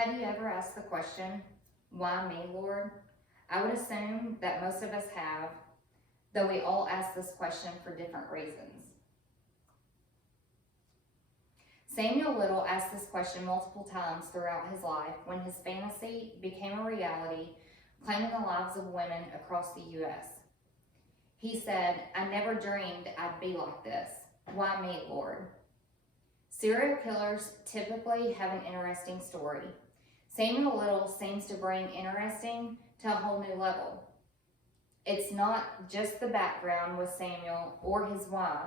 Have you ever asked the question, why me, Lord? I would assume that most of us have, though we all ask this question for different reasons. Samuel Little asked this question multiple times throughout his life when his fantasy became a reality, claiming the lives of women across the U.S. He said, I never dreamed I'd be like this. Why me, Lord? Serial killers typically have an interesting story. Samuel Little seems to bring interesting to a whole new level. It's not just the background with Samuel or his why.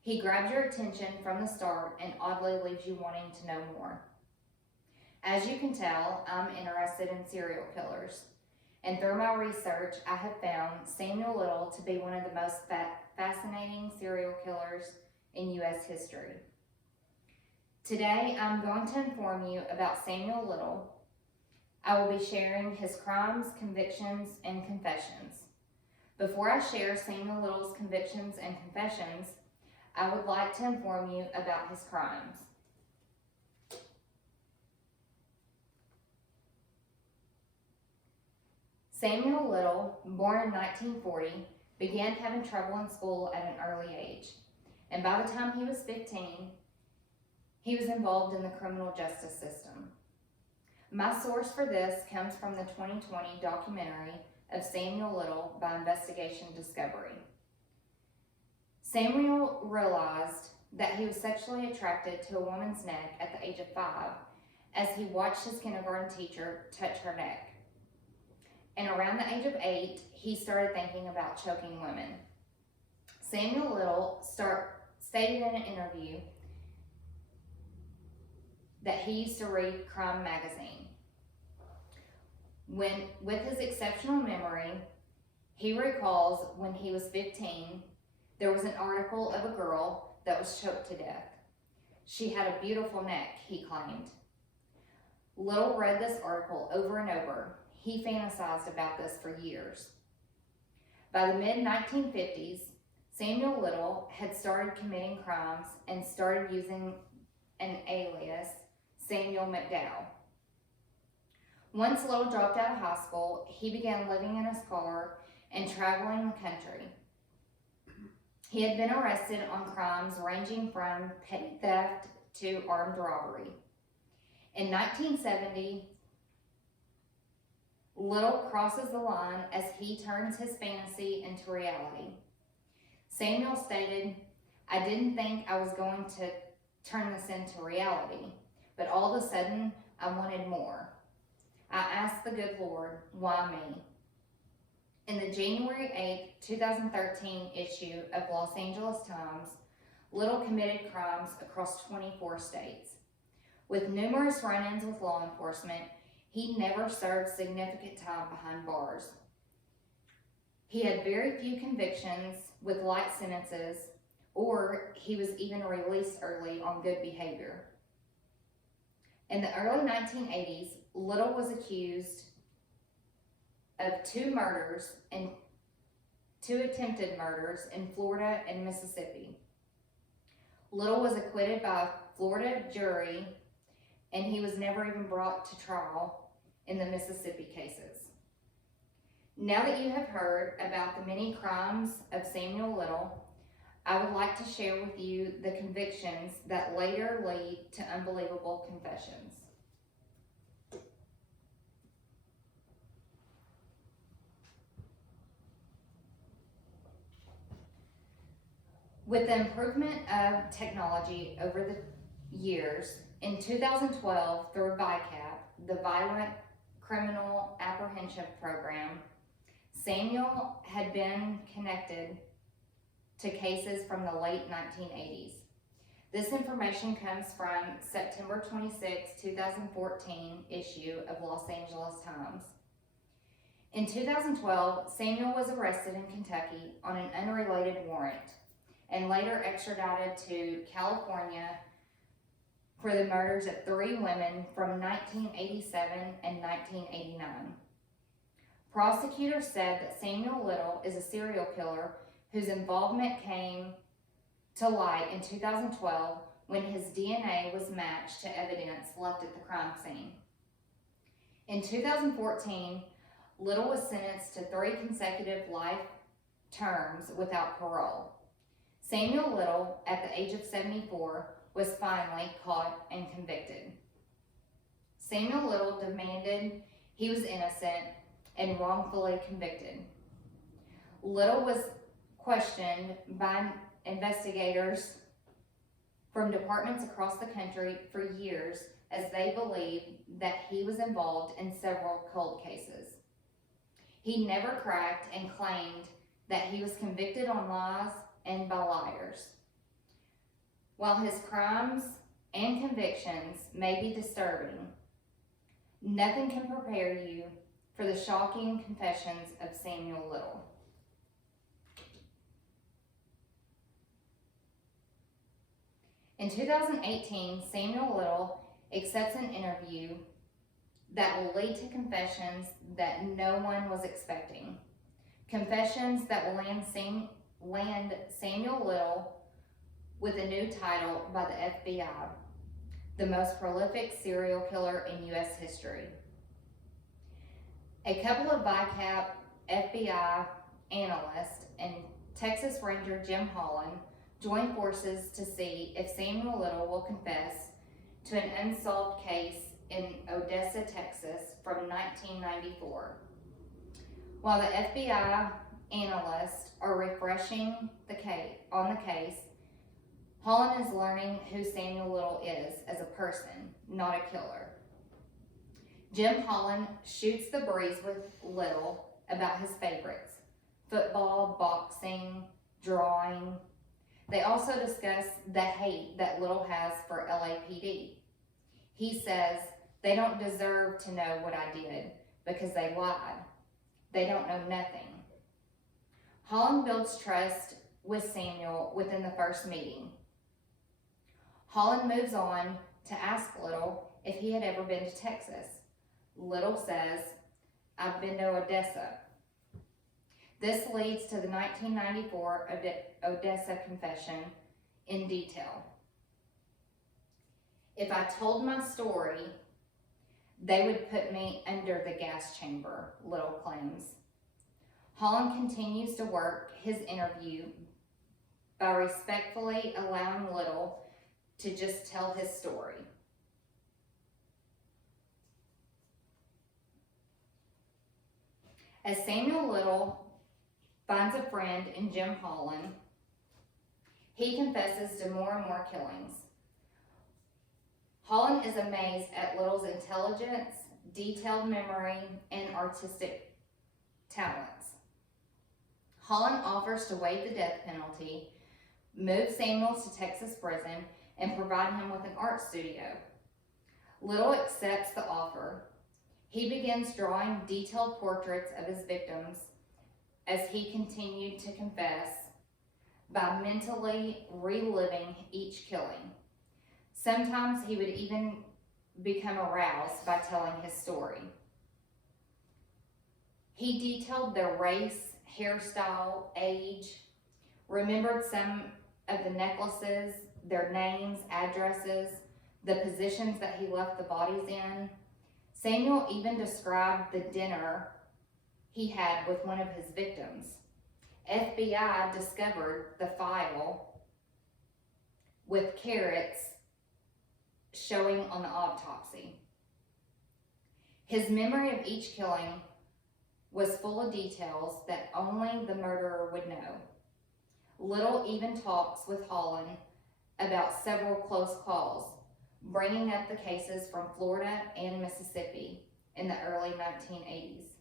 He grabs your attention from the start and oddly leaves you wanting to know more. As you can tell, I'm interested in serial killers. And through my research, I have found Samuel Little to be one of the most fascinating serial killers in U.S. history. Today, I'm going to inform you about Samuel Little. I will be sharing his crimes, convictions, and confessions. Before I share Samuel Little's convictions and confessions, I would like to inform you about his crimes. Samuel Little, born in 1940, began having trouble in school at an early age, and by the time he was 15, he was involved in the criminal justice system. My source for this comes from the 2020 documentary of Samuel Little by Investigation Discovery. Samuel realized that he was sexually attracted to a woman's neck at the age of 5 as he watched his kindergarten teacher touch her neck. And around the age of 8, he started thinking about choking women. Samuel Little stated in an interview that he used to read Crime magazine. With his exceptional memory, he recalls when he was 15, there was an article of a girl that was choked to death. She had a beautiful neck, he claimed. Little read this article over and over. He fantasized about this for years. By the mid-1950s, Samuel Little had started committing crimes and started using an alias, Samuel McDowell. Once Little dropped out of high school, he began living in his car and traveling the country. He had been arrested on crimes ranging from petty theft to armed robbery. In 1970, Little crosses the line as he turns his fantasy into reality. Samuel stated, I didn't think I was going to turn this into reality, but all of a sudden, I wanted more. I asked the good Lord, why me? In the January 8, 2013 issue of Los Angeles Times, Little committed crimes across 24 states. With numerous run-ins with law enforcement, he never served significant time behind bars. He had very few convictions with light sentences, or he was even released early on good behavior. In the early 1980s, Little was accused of 2 murders and 2 attempted murders in Florida and Mississippi. Little was acquitted by a Florida jury, and he was never even brought to trial in the Mississippi cases. Now that you have heard about the many crimes of Samuel Little, I would like to share with you the convictions that later lead to unbelievable confessions. With the improvement of technology over the years, in 2012, through VICAP, the Violent Criminal Apprehension Program, Samuel had been connected to cases from the late 1980s. This information comes from September 26, 2014 issue of Los Angeles Times. In 2012, Samuel was arrested in Kentucky on an unrelated warrant and later extradited to California for the murders of 3 women from 1987 and 1989. Prosecutors said that Samuel Little is a serial killer whose involvement came to light in 2012 when his DNA was matched to evidence left at the crime scene. In 2014, Little was sentenced to 3 consecutive life terms without parole. Samuel Little, at the age of 74, was finally caught and convicted. Samuel Little demanded he was innocent and wrongfully convicted. Little was questioned by investigators from departments across the country for years as they believed that he was involved in several cold cases. He never cracked and claimed that he was convicted on lies and by liars. While his crimes and convictions may be disturbing, nothing can prepare you for the shocking confessions of Samuel Little. In 2018, Samuel Little accepts an interview that will lead to confessions that no one was expecting. Confessions that will land Samuel Little with a new title by the FBI, the most prolific serial killer in U.S. history. A couple of VICAP FBI analysts and Texas Ranger Jim Holland joined forces to see if Samuel Little will confess to an unsolved case in Odessa, Texas from 1994. While the FBI analysts are refreshing the case, Holland is learning who Samuel Little is as a person, not a killer. Jim Holland shoots the breeze with Little about his favorites: football, boxing, drawing. They also discuss the hate that Little has for LAPD. He says, "They don't deserve to know what I did because they lied. They don't know nothing." Holland builds trust with Samuel within the first meeting. Holland moves on to ask Little if he had ever been to Texas. Little says, "I've been to Odessa." This leads to the 1994 Odessa confession in detail. "If I told my story, they would put me under the gas chamber," Little claims. Holland continues to work his interview by respectfully allowing Little to just tell his story. As Samuel Little finds a friend in Jim Holland, he confesses to more and more killings. Holland is amazed at Little's intelligence, detailed memory, and artistic talents. Holland offers to waive the death penalty, move Samuel to Texas prison, and provide him with an art studio. Little accepts the offer. He begins drawing detailed portraits of his victims as he continued to confess by mentally reliving each killing. Sometimes he would even become aroused by telling his story. He detailed their race, hairstyle, age, remembered some of the necklaces, their names, addresses, the positions that he left the bodies in. Samuel even described the dinner he had with one of his victims. FBI discovered the file with carrots showing on the autopsy. His memory of each killing was full of details that only the murderer would know. Little even talks with Holland about several close calls, bringing up the cases from Florida and Mississippi in the early 1980s.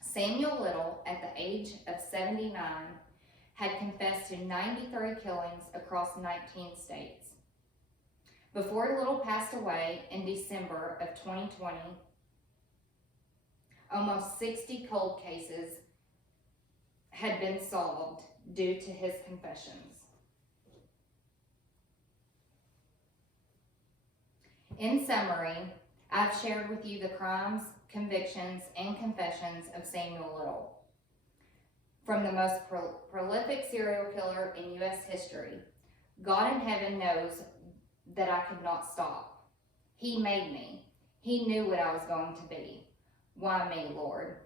Samuel Little, at the age of 79, had confessed to 93 killings across 19 states. Before Little passed away in December of 2020, almost 60 cold cases had been solved due to his confessions. In summary, I've shared with you the crimes, convictions, and confessions of Samuel Little. From the most prolific serial killer in U.S. history, God in heaven knows that I could not stop. He made me. He knew what I was going to be. Why me, Lord?